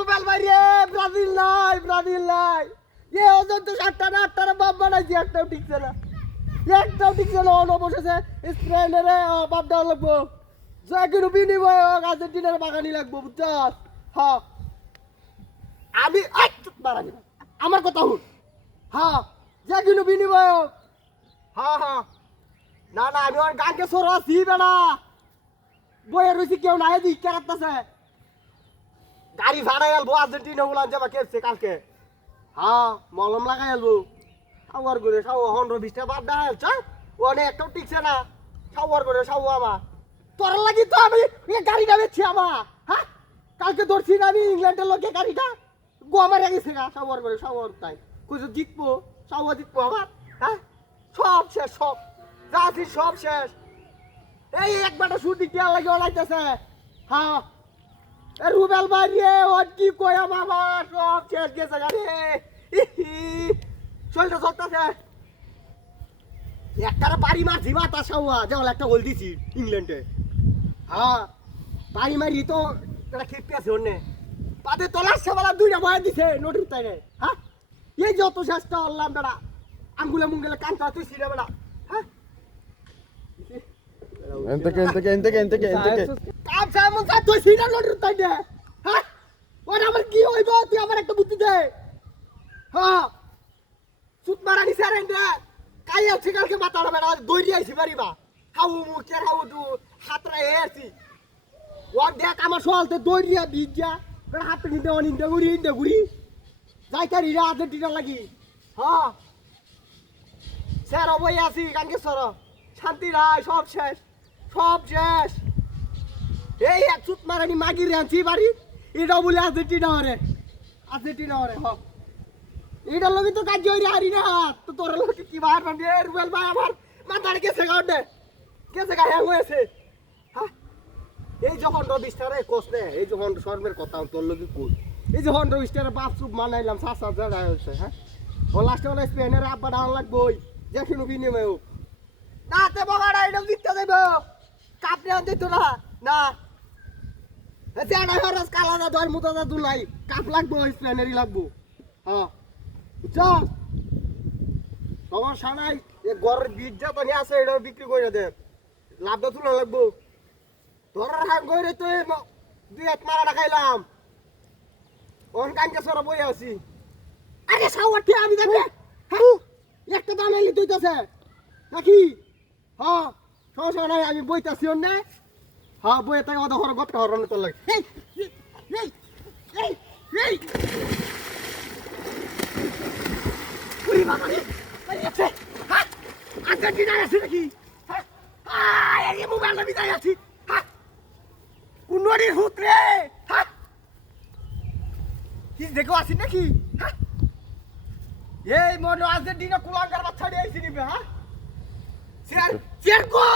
রুবেল ভাই রে, ব্রাজিল নাই এ ওজন তো 7টা না 8টার বাপ বানাইছি, একটাও টিকছে না অবশেষে স্পেনের বাপ দেওয়া লাগবো, কিন্তু বিনিময় আর্জেন্টিনার বাগানি লাগবো, বুঝছ? হ্যাঁ আমি বাড়ানি আমার কথা হুন, হ্যাঁ যে কিন্তু বিনিময়, হ্যাঁ না আমি আমার গানকে সরা ছিবে না, বইয়ে রয়েছি কেউ নাই দিক কেরাতেছে, গাড়ি ভাড়াই আলবো আর্জেন্টিনা উলান যাবা কেছে কালকে, হ্যাঁ মলম লাগাই আলবো, সাওয়ার করে সাও 15-20টা বাদ দেয় ওনে একটাও টিকছে না, সাওয়ার করে সাও আমার তোর লাগি তো আমি গাড়িটা বেচছি আমার, হ্যাঁ কালকে ধরছি না আমি ইংল্যান্ডের লোকে গাড়িটা গোমারে গেছে গা, সাওয়ার করে সাওয়ার তাই কইছো জিতবো, সাওয়া জিতবো আমার, হ্যাঁ সব শেষ, সব যাচ্ছি সব শেষ, এই একবারটা শুটি কে লাগে ওলাইতেছে, হ্যাঁ রুবেল ভাই রে ওর কি কই আমার সব শেষ গেছে গাড়ি, চলতে চলতেছে একটারে বাড়ি মারছি মাথা সাওয়া যেমন একটা গোল দিছি ইংল্যান্ডে, হ্যাঁ বাড়ি মারি তো একটা খেপে আছে অন্য পাতে তলার সেবেলা 2টা বয়া দিছে নোটিস তাই রে, হ্যাঁ এই যত চেষ্টা করলাম দাদা আঙ্গুলে মুঙ্গুলে কান্তা তুই ছিড়ে বেড়া, হ্যাঁ এনতে কাম সামন কা তুই ছিড়ে নোটিস তাই দে, হ্যাঁ ওর আমার কি হইব তুই আমার একটা বুদ্ধি দে, হ্যাঁ সুত মারা নিছে রে দে কাই আছে কালকে মাথাটা বেড়া দৌড়ি আইছি বাড়িবা হাউ মুখে হাউ দু হাতরা এসি ওর দেখ আমার সলতে দৌড়িয়া বিজা বেড়া হাতে নিতে অনিন্দা গুড়ি যাই কারি রা আর্জেন্টিনা লাগি, হ্যাঁ স্যার অবই আছি কানকে সর শান্তি নাই, সব শেষ এই এক সুত মারানি মাগি রে আনছি বাড়ি এটাও বলে আর্জেন্টিনা হরে হ্যাঁ এটার লগে তো কাজ হইরে হারি না তো তোর লগে কি বার মানে রুবেল ভাই আমার মাথার গেছে গাউডে গেছে গা হ্যাং হয়েছে, হ্যাঁ এই যখন রবিস্টারে কোসনে এই যখন শর্মের কথা তোর লগে কই এই যখন রবিস্টারে বাপ চুপ মানাইলাম 7,000 টাকা হইছে, হ্যাঁ ও লাস্টে বলে স্পেনের আব্বা ডাউন লাগবই যেখানে বিনিময় হোক না তে বাবারা এটা জিততে দেব কাপ নিয়ে দিত না এতে আড়াই হরস কালা না ধর মুতা দুলাই কাপ লাগবো স্পেনেরই লাগবো, হ্যাঁ বুঝছো সমস্যা নাই এ ঘরের বীজ যা তো আছে এটা বিক্রি করে দে লাভটা তুলে লাগবো, ধরার হাত করে তো 2-1 মারা খাইলাম ওন কানকে সরা বই আছি, আরে সাওয়াটি আমি দেখে হ্যাঁ একটা দাম এলি তুইতাছে নাকি, হ্যাঁ সমস্যা নাই আমি বইতাছি অন্য, হ্যাঁ বইয়ে থেকে আমাদের হর গপটা হরণ তোর লাগে এই পুরি বাবা রে আছে, হ্যাঁ আর্জেন্টিনা আছে নাকি, হ্যাঁ এই মোবাইলটা বিদায় আছি, হ্যাঁ কুনড়ি হুত রে, হ্যাঁ কি দেখো আসি নাকি, হ্যাঁ এই মনে আর্জেন্টিনা কুলাঙ্গার বাচ্চা দিয়ে আইছি নিবে, হ্যাঁ চেয়ার চেয়ার গো।